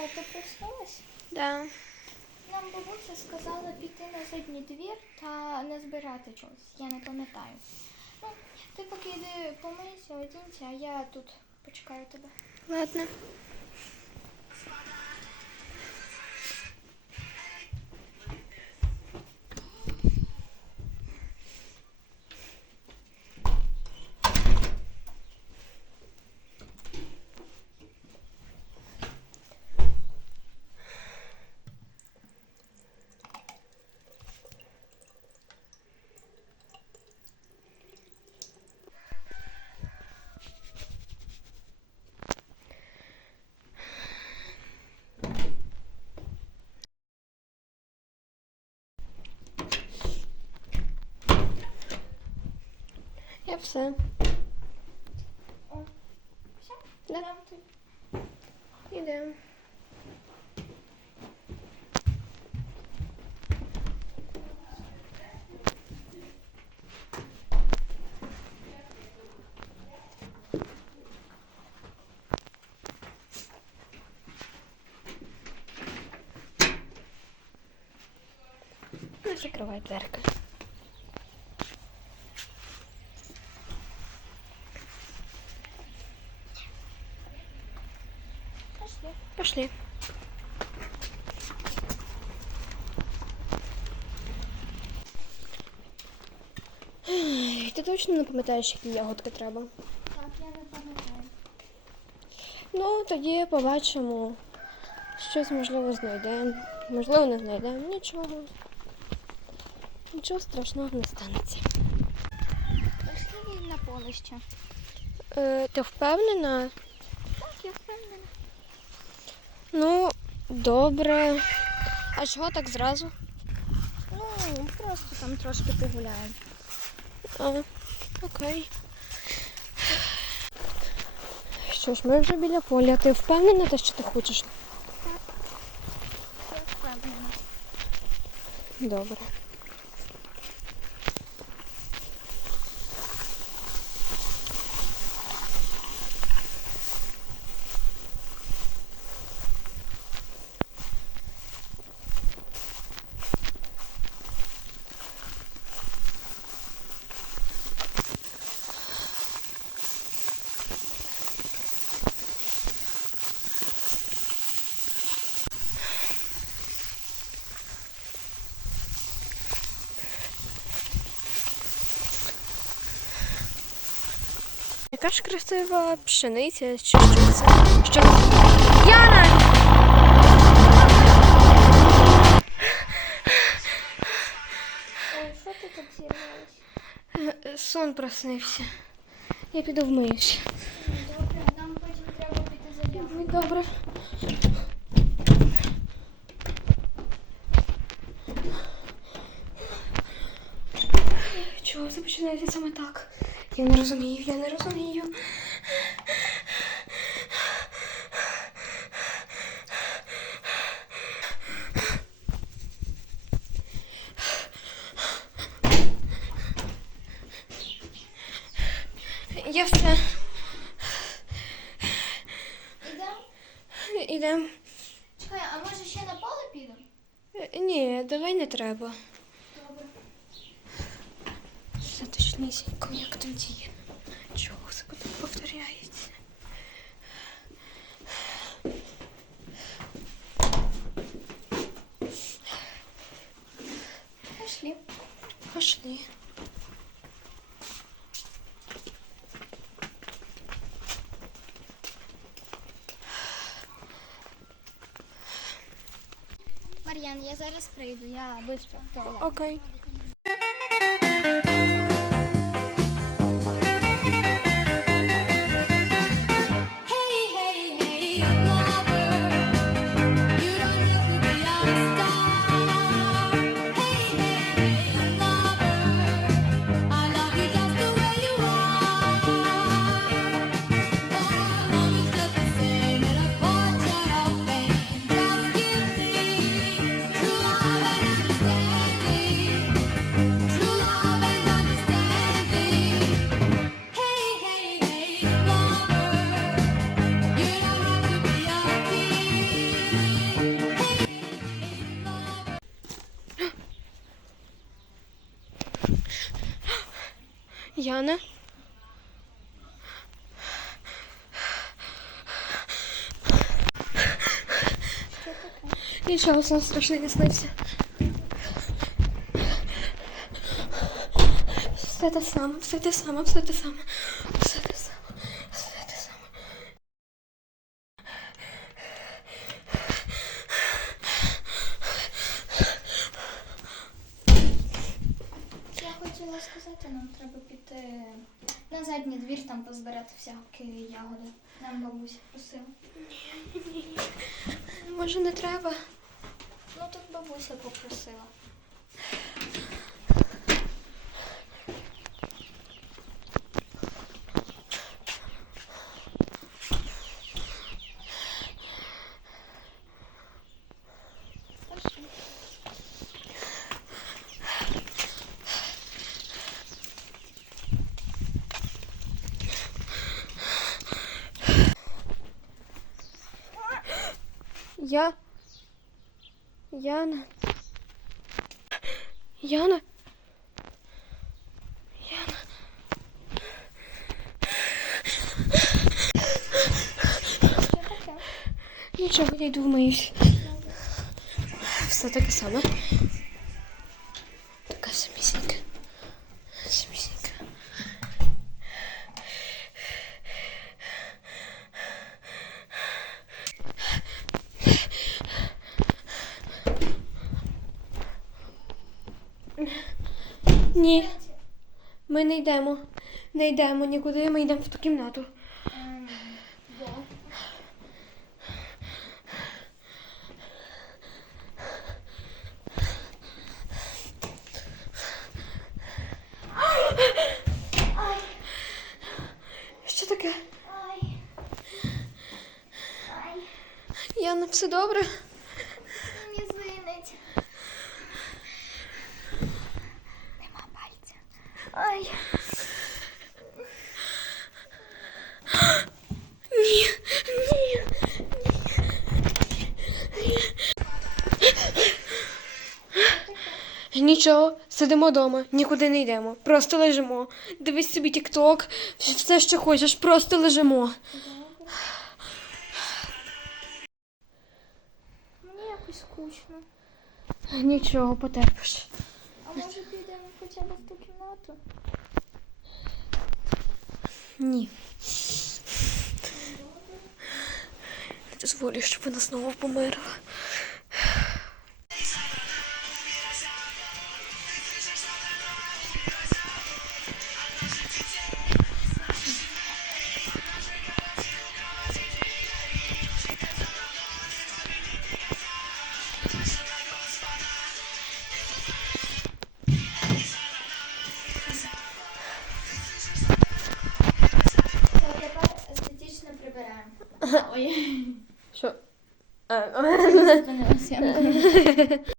О, ти проснулась? Да. Нам бабуся сказала піти на задній двір та не збирати чогось. Я не пам'ятаю. Ну, ти поки йди помийся, одінься, а я тут почекаю тебе. Ладно. Все. О, все, Да. Ідемо. Закривай дверка. Пошли. Пошли. Ай, Ти точно не пам'ятаєш, які ягодки треба? Так, я не пам'ятаю. Ну, тоді побачимо. Щось можливо знайдемо. Можливо, не знайдемо. Нічого. Нічого страшного не станеться. Пошли на поле ще. Е, ти впевнена? Так, я впевнена. Ну, добре. А чого так зразу? Ну, просто там трошки погуляємо. А, окей. Що ж, ми вже біля поля. Ти впевнена, те, що ти хочеш? Я впевнена. Добре. Яка ж красива пшениця чи що це? Що? Яна! Що ти тут зірвалась? Е, Сон проснився. Я піду вмиюся. Добре, нам потім треба піти за ягодами. Добре. Чого це починається саме так? Я не розумію, я не розумію. Я все. Ідемо? Ідемо. Чекай, а може ще на поле підемо? Е, Ні, давай не треба. Добре. Все точнісінько, як тоді. Чого це потім повторяється? Пошли. Пошли. Мар'ян, я зараз прийду, я швидко. Окей. Яна. Нічого, сон страшний не снився. Все это самое, все те саме, все те саме, все те саме. Я хотіла сказати, нам треба піти на задній двір, там позбирати всякі ягоди. Нам бабуся просила. Ні, ні, ні. Може, не треба? Ну так бабуся попросила. Я. Яна. Яна. Яна. Нічого, я йду вмиюсь. Все таке саме. Ні, ми не йдемо. Не йдемо нікуди, ми йдемо в ту кімнату. Що таке? Ай. Яна, все добре? Ай. Ні, ні. Нічого, сидимо вдома, нікуди не йдемо. Просто лежимо. Дивись собі тік-ток, все, що хочеш, просто лежимо. Мені якось скучно. Нічого, потерпиш. А може підемо хоча б в ту кімнату? Ні. Не дозволю, щоб вона знову померла. 嗯嘿嘿嘿嘿